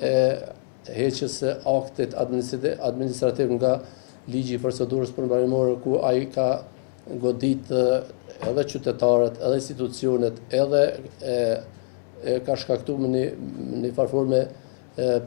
e heqjes së aktit administrativ nga ligji i procedurës përmbarimore, ku ai ka godit edhe qytetarët, edhe institucionet, edhe ka shkaktuar në farforme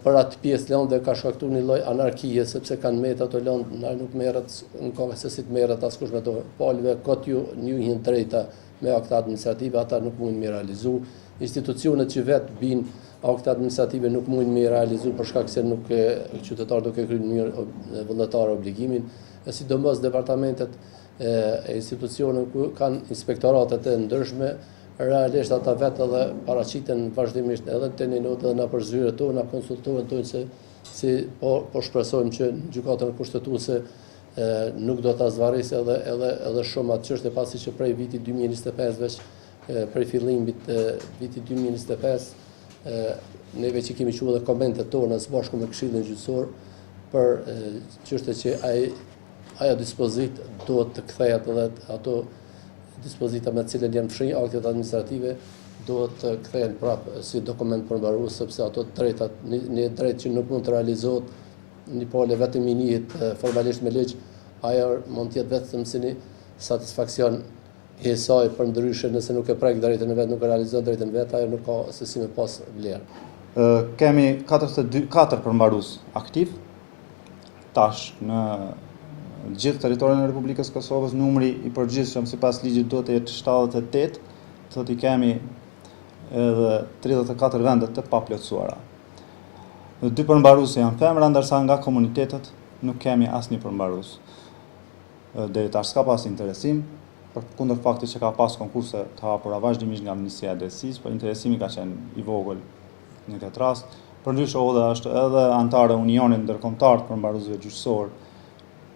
për atë pjesë lëndë ka shkaktuar një lloj anarkie, sepse kanë merret ato lëndë, na nuk merret në kohë se si të merret askush me to. Palëve kot ju njihin drejta me akte administrative, ata nuk mundin me realizu. Institucionet që vetë bin akte administrative nuk mundin me realizu për shkak se nuk qytetarët nuk e kryejnë në mënyrë vullnetare obligimin, e sidomos departamentet e institucioneve ku kanë inspektoratet e ndryshme, realisht ata vetë edhe paraqiten vazhdimisht edhe te notë edhe na për zyrët tona, na konsultohen tonë si po shpresojmë që gjykata kushtetuese nuk do ta zvarrisë edhe shumë atë çështje, pasi që prej vitit 2025 veç prej fillimit vitit 2025 neve që kemi quajtur edhe komentet tona së bashku me Këshillin Gjyqësor për çështje që ajo dispozit duhet të kthehet edhe ato dispozita me të cilën janë fshirë aktet administrative duhet të kthehen prapë si dokument përmbarues, sepse ato drejtat, një drejt që nuk mund të realizohet një pale vetëm i njihet formalisht me ligj, ajo mund të jetë vetëm si një satisfaksion i saj, për ndryshe nëse nuk e prek drejtën e vet, nuk e realizon drejtën e vet, ajo nuk ka se si me pas vlerë. Kemi 4 përmbarues aktiv tash në gjithë territorin e Republikës Kosovës. Numri i përgjithshëm sipas ligjit duhet të jetë 78, thotë i kemi edhe 34 vende të paplotësuara. 2 përmbaruese janë femra, ndërsa nga komunitetet nuk kemi asnjë përmbarues. Deri tash s'ka pas interesim, përkundër faktit që ka pas konkurse të hapura vazhdimisht nga Ministria e Drejtësisë, por interesimi ka qenë i vogël në këtë rast. Përndryshe Oda është edhe antare Unionit Ndërkombëtar të Përmbaruesve Gjyqësor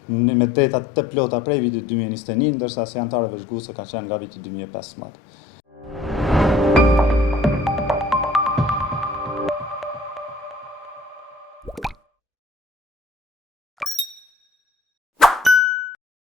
me drejta të plota prej vitit 2021, ndërsa si antare vëzhguese ka qenë nga viti 2015.